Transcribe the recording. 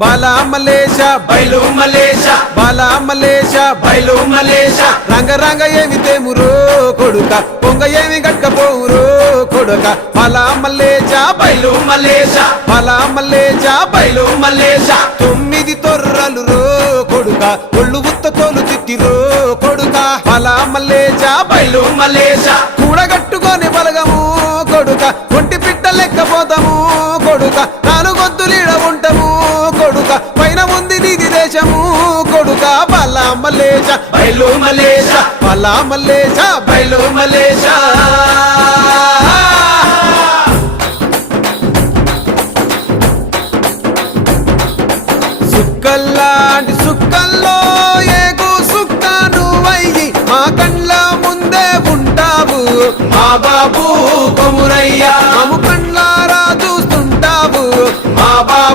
బాలా మలేష బయలు మలేష బాలా మలేష బయలు మలేష రంగ రంగ ఏమి తేమురో కొడుక పొంగ ఏమి గట్టకపోవురో కొడుక బాలా మలేష బయలు మలేష బాలా మలేష బయలు మలేష 9 తొర్రలు రో కొడుక ఒళ్ళు ఉత్త తోలు తిట్టిరో కొడుక బాలా మలేష బయలు మలేష కూడగట్టుకొని బలగము కొడుక ఒంటి పిట్ట లెక్కపోతాము కొడుక 4 గొంతులీడ ఉంటాము కొడుక పైన ఉంది నీది దేశము కొడుక బాలా మలేష బయలు మలేష బాలా మలేష బయలు మలేష సుక్కల్లాంటి సుక్కల్లో ఏగు సుక్క నువ్వయ్యి మా కండ్ల ముందే ఉంటావు మా బాబు కొమురయ్య మము కండ్లారా చూస్తుంటావు మా బాబు